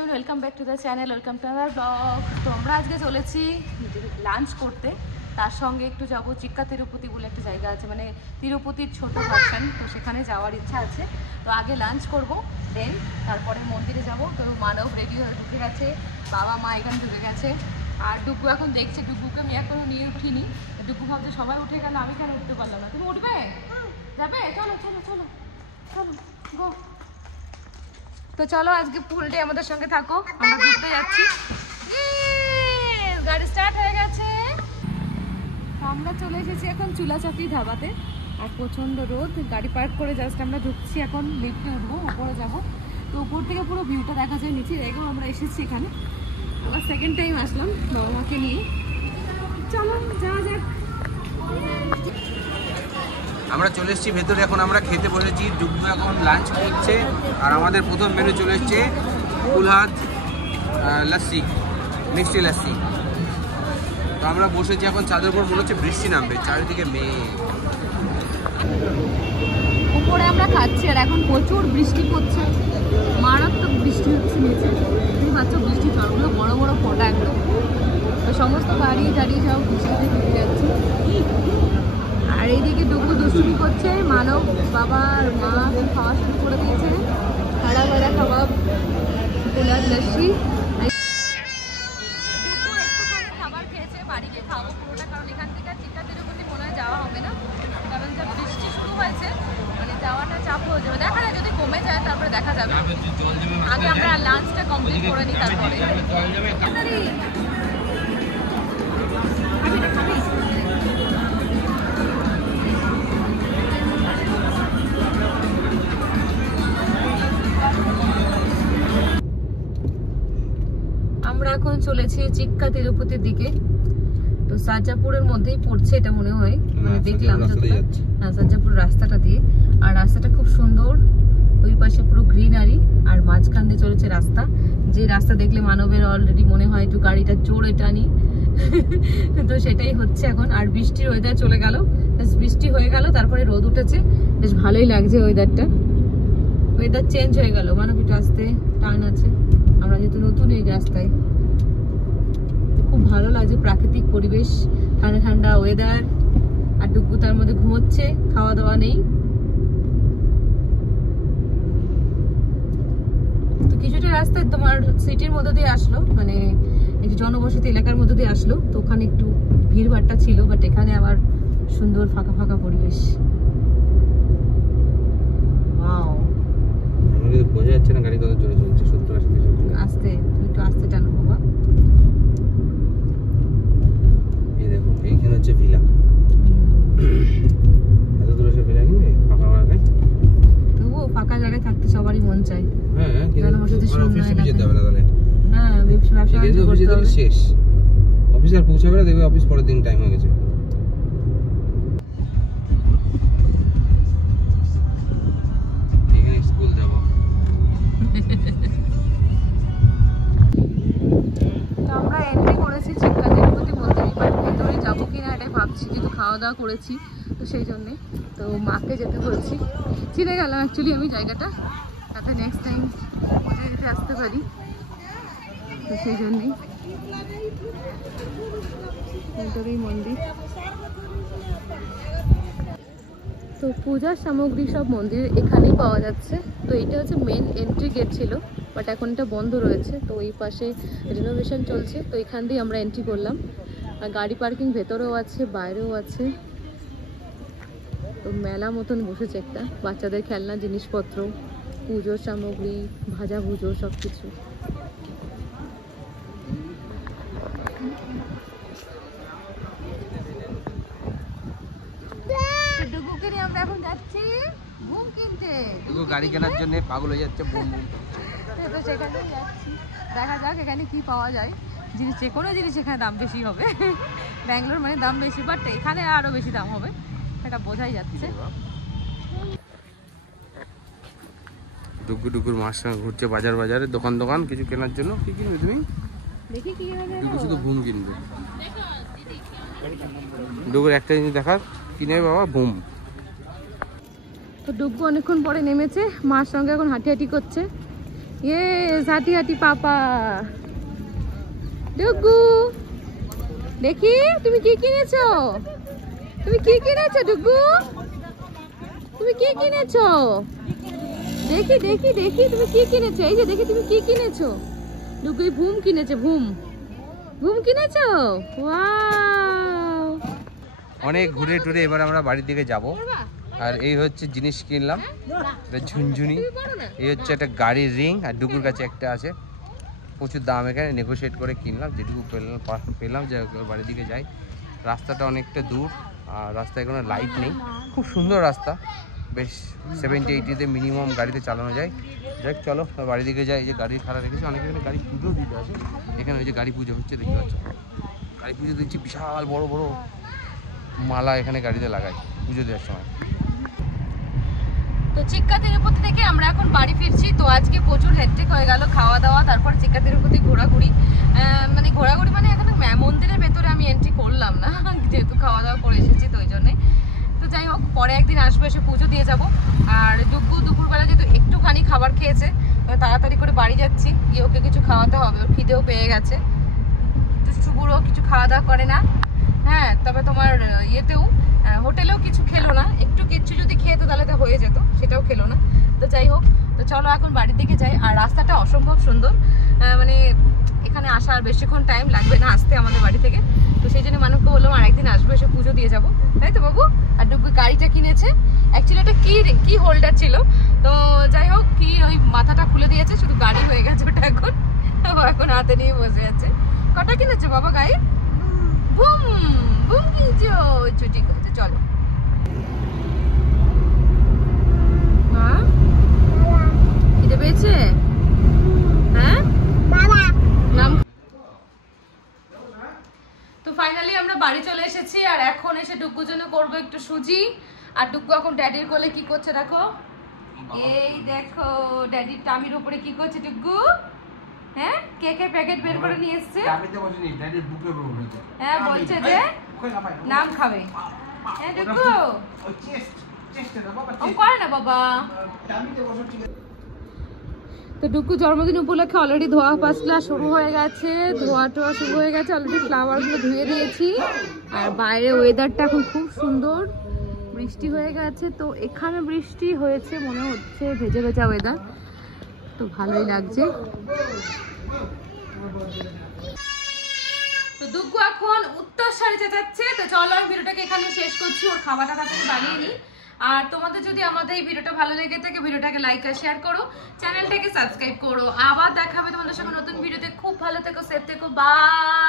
Afternoon, welcome back to the channel, welcome to our blog. তো আমরা আজকে চলেছি লাঞ্চ করতে, তার সঙ্গে একটু যাব চিক্কা তিরুপতি বলে একটা জায়গা আছে, মানে তিরুপতির ছোট ভার্সন, তো সেখানে যাওয়ার ইচ্ছা আছে। তো আগে লাঞ্চ করব, দেন তারপরে মন্দিরে যাব। তো মানব রেডি হয়ে ঢুকে গেছে, বাবা মা এখানে ঢুকে গেছে, আর ডুগু এখন দেখছে। ডুগুকে আমি এখনো নিয়ে উঠিনি, ডুগু ভাবছে সবাই উঠে গেল, আমি কেন উঠতে পারলাম না। তুমি উঠবে? যাবে? চলো চলো চলো চলো গো। তো চলো আজকে ফুল ডে আমাদের সঙ্গে থাকো, আমরা ঘুরতে যাচ্ছি। গাড়ি স্টার্ট হয়ে গেছে। আমরা চলে এসেছি এখন চুলাচাপড়ি ধাবাতে, আর প্রচণ্ড রোদ। গাড়ি পার্ক করে জাস্ট আমরা ঢুকছি, এখন লিফটে উঠবো, উপরে যাবো। তো উপর থেকে পুরো ভিউটা দেখা যায় নিচে। এরকম আমরা এসেছি এখানে, আবার সেকেন্ড টাইম আসলাম বাবা মাকে নিয়ে। চলো যাওয়া যাক। আমরা চলে এসেছি ভেতরে, এখন আমরা খেতে বসেছি। ডুগু এখন লাঞ্চ করছে, আর আমাদের প্রথম মেনু চলে এসছে কুলহাদ লস্যি, মিষ্টি লস্যি। তো আমরা বসেছি এখন চাঁদের উপর, মনে হচ্ছে বৃষ্টি নামবে, চারিদিকে মেঘ। উপরে আমরা খাচ্ছি, আর এখন প্রচুর বৃষ্টি পড়ছে, মারাত্মক বৃষ্টি হচ্ছে নিচে। তুমি পাচ্ছ বৃষ্টি ঝড়গুলো বড় বড় ফোঁটা একদম। তো সমস্ত গাড়ি টাড়ি সব বৃষ্টিতে ভিজে যাচ্ছে। আর এইদিকে ডুগু দুষ্টুমি করছে, মানব বাবা আর মা খাওয়া শুরু করে দিয়েছে। হারা ভাড়া কাবাব, কুলার লস্যি। খাবার খেয়েছে, বাড়িতে খাবো পুরোটা, কারণ এখান থেকে চিক্কা তিরুপতি মনে হয় যাওয়া হবে না, কারণ যা বৃষ্টি শুরু হয়েছে, মানে যাওয়াটা চাপ হয়ে যাবে। দেখা যায় যদি কমে যায় তারপরে দেখা যাবে। আগে আমরা লাঞ্চটা কমপ্লিট করে নিই, তারপরে আমরা এখন চলেছি চিক্কা তিরুপতির দিকে। তো সাজাপুরের মধ্যেই পড়ছে এটা মনে হয়, মানে দেখলাম হ্যাঁ সাজাপুর রাস্তাটা দিয়ে। আর রাস্তাটা খুব সুন্দর, ওই পাশে পুরো গ্রিনারি, আর মাঝখান দিয়ে চলেছে রাস্তা। যে রাস্তা দেখলে মানবের অলরেডি মনে হয় একটু গাড়িটা জোরে টানি, তো সেটাই হচ্ছে এখন। আর বৃষ্টির ওয়েদার চলে গেল, বৃষ্টি হয়ে গেল, তারপরে রোদ উঠেছে, বেশ ভালোই লাগছে ওয়েদারটা। ওয়েদার চেঞ্জ হয়ে গেল, মানব একটু আসতে টান আছে, আমরা যেহেতু নতুন এই রাস্তায়। খুব ভালো লাগছে, প্রাকৃতিক পরিবেশ, ঠান্ডা ঠান্ডা ওয়েদার, আর ডুগু তার মধ্যে ঘুমোচ্ছে, খাওয়া দাওয়া নেই। তো কিছুটা রাস্তা তোমার সিটির মধ্যে দিয়ে আসলো, মানে একটু জনবসতি এলাকার মধ্যে দিয়ে আসলো, তো ওখানে একটু ভিড়ভাট্টা ছিল, বাট এখানে আবার সুন্দর ফাঁকা ফাঁকা পরিবেশ। ওয়াও, বোঝা যাচ্ছে না গাড়ি কত জোরে চলছে, 70-80 আস্তে, তুমি একটু আস্তে টানো বাবা। এই দেখো এইখানে হচ্ছে ভিলা, এত দূরে সে ভিলা কিনবে ফাঁকা জায়গায়। তবুও ফাঁকা জায়গায় থাকতে সবারই মন চায়। হ্যাঁ, জনবসতি শূন্য এলাকা। যেতে হবে না তাহলে। হ্যাঁ, ব্যবসা করতে হবে। শেষ অফিস আর পৌঁছাবে না, দেখবে অফিস পরের দিন টাইম হয়ে গেছে। এখানে স্কুল যাব। তো আমরা এন্ট্রি করেছি চিক্কা তিরুপতি মন্দিরে, বাট ভেতরে যাবো কিনা এটাই ভাবছি, যেহেতু খাওয়া দাওয়া করেছি, তো সেই জন্যে তো মাকে যেতে বলছি। চিনে গেলাম অ্যাকচুয়ালি আমি জায়গাটা, তাতে নেক্সট টাইম মন্দিরে আসতে পারি, তো সেই জন্যেই। ভেতরেই মন্দির। তো পূজার সামগ্রী সব মন্দির এখানেই পাওয়া যাচ্ছে। তো এটা হচ্ছে মেন এন্ট্রি গেট ছিল, বাট এখন এটা বন্ধ রয়েছে। তো এই পাশে রিনোভেশন চলছে, তো এখান দিয়ে আমরা এন্ট্রি করলাম। আর গাড়ি পার্কিং ভেতরেও আছে, বাইরেও আছে। তো মেলা মতন বসেছে একটা, বাচ্চাদের খেলনা জিনিসপত্র, পুজোর সামগ্রী, ভাজা ভুজো সব কিছু। ডুগুকে নিয়ে আমরা এখন যাচ্ছি বুম কিনতে। ডুগু গাড়ি কেনার জন্য পাগল হয়ে যাচ্ছে, বুম বুম। তো সেখানেই যাচ্ছি, দেখা যাক এখানে কি পাওয়া যায়। জিনিস, যে কোনো জিনিস এখানে দাম বেশি হবে। ব্যাঙ্গালোর মানে দাম বেশি, বাট এখানে আরও বেশি দাম হবে, এটা বোঝাই যাচ্ছে। ডুগু ডুগুর মার সঙ্গে ঘুরছে বাজার বাজারে, দোকান দোকান কিছু কেনার জন্য। কি কিনবে তুমি? দেখি কি কেনা যায়। ডুগু শুধু বুম কিনবে। ডুগুর একটা জিনিস দেখার, কিনে বাবা বুম। তো ডুগু অনেকক্ষণ পরে নেমেছে, মার সঙ্গে এখন হাঁটি হাঁটি করছে। ইয়েস, হাঁটি হাঁটি পাপা। ডুগু দেখি তুমি কি কিনেছো, তুমি কি কিনেছো ডুগু, তুমি কি কিনেছো? দেখি দেখি দেখি তুমি কি কিনেছো, এই যে দেখি তুমি কি কিনেছো। ডুগু ভুম কিনেছে, ভুম ভুম কিনেছো। ওয়াও, অনেক ঘুরে টুরে এবার আমরা বাড়ির দিকে যাব। আর এই হচ্ছে জিনিস কিনলাম, এটা ঝুনঝুনি, এই হচ্ছে একটা গাড়ির রিং, আর ডুগুর কাছে একটা আছে। প্রচুর দাম, এখানে নেগোশিয়েট করে কিনলাম, যেটুকু পেলাম যে বাড়ির দিকে যাই। রাস্তাটা অনেকটা দূর, আর রাস্তায় কোনো লাইট নেই, খুব সুন্দর রাস্তা, বেশ 70-80-তে মিনিমাম গাড়িতে চালানো যায়। যাই চলো বাড়ির দিকে যাই। যে গাড়ি খারাপ রেখেছে, অনেকে এখানে গাড়ি পুজো দিতে আসে। এখানে ওই যে গাড়ি পুজো হচ্ছে দেখতে পাচ্ছ, গাড়ি পুজো দেখছি বিশাল বড় বড় মালা এখানে গাড়িতে লাগায় পুজো দেওয়ার সময়। তো চিক্কা তিরুপতি থেকে আমরা এখন বাড়ি ফিরছি। তো আজকে প্রচুর হেক্টিক হয়ে গেল, খাওয়া দাওয়া, তারপর চিক্কা তিরুপতি ঘোরাঘুরি। মানে ঘোরাঘুরি মানে এখানে মন্দিরের ভেতরে আমি এন্ট্রি করলাম না, যেহেতু খাওয়া দাওয়া করে এসেছি, তো ওই জন্যে। তো যাই হোক, পরে একদিন আসবো, এসে পুজো দিয়ে যাব। আর দুপুরবেলা যেহেতু একটুখানি খাবার খেয়েছে, তাড়াতাড়ি করে বাড়ি যাচ্ছি, গিয়ে ওকে কিছু খাওয়াতে হবে, ওর খিদেও পেয়ে গেছে। শুভ্রও কিছু খাওয়া দাওয়া করে না, হ্যাঁ, তবে তোমার ইয়েতেও হোটেলেও কিছু খেলো না, একটু কিচ্ছু যদি খেতো তাহলে তো হয়ে যেত, সেটাও খেলো না। তো যাই হোক, তো চলো এখন বাড়ির দিকে যাই। আর রাস্তাটা অসম্ভব সুন্দর, মানে এখানে আসার বেশিক্ষণ টাইম লাগবে না আসতে আমাদের বাড়ি থেকে। তো সেই জন্য মানুষকে বললাম আর একদিন আসবো, এসে পুজো দিয়ে যাবো, তাই তো বাবু? আর ডুগু গাড়িটা কিনেছে, অ্যাকচুয়ালি এটা কি হোল্ডার ছিল, তো যাই হোক, কি ওই মাথাটা খুলে দিয়েছে, শুধু গাড়ি হয়ে গেছে ওটা এখন হাতে নিয়ে বসে আছে। কটা কিনেছো বাবা গাড়ি? বুম বুম কিনেছো, ছুটি করেছে। চলো হ্যাঁ, এটা পেয়েছে, হ্যাঁ নাম। তো ফাইনালি আমরা বাড়ি চলে এসেছি, আর এখন এসে ডুগ্গুর জন্য করবো একটু সুজি। আর ডুগ্গু এখন ড্যাডির কোলে কি করছে দেখো, এই দেখো ড্যাডির টামির উপরে কি করছে ডুগ্গু। হ্যাঁ, কেকের প্যাকেট বের করে নিয়ে এসেছে, হ্যাঁ বলছে যে নাম খাবে। হ্যাঁ ডুগ্গু ও করে না বাবা। তো ডুগ্গু জন্মদিন উপলক্ষে অলরেডি ধোয়া পাসলা শুরু হয়ে গেছে, ধোয়া টোয়া শুরু হয়ে গেছে, অলরেডি ফ্লাওয়ারগুলো ধুয়ে দিয়েছি। আর বাইরে ওয়েদারটা এখন খুব সুন্দর, বৃষ্টি হয়ে গেছে। তো এখানে বৃষ্টি হয়েছে মনে হচ্ছে, ভেজা ভেজা ওয়েদার, তো ভালোই লাগছে। তো ডুগ্গু এখন উত্তর সারি চেঁচাচ্ছে। তো চলো আমি ভিডিওটাকে এখানে শেষ করছি, ওর খাবারটা তাড়াতাড়ি বানিয়ে নিই। আর তোমাদের যদি আমাদের এই ভিডিওটা ভালো লেগে থাকে, ভিডিওটাকে লাইক আর শেয়ার করো, চ্যানেলটাকে সাবস্ক্রাইব করো। আবার দেখা হবে তোমাদের সঙ্গে নতুন ভিডিওতে। খুব ভালো থেকো, সেফ থেকো, বাই।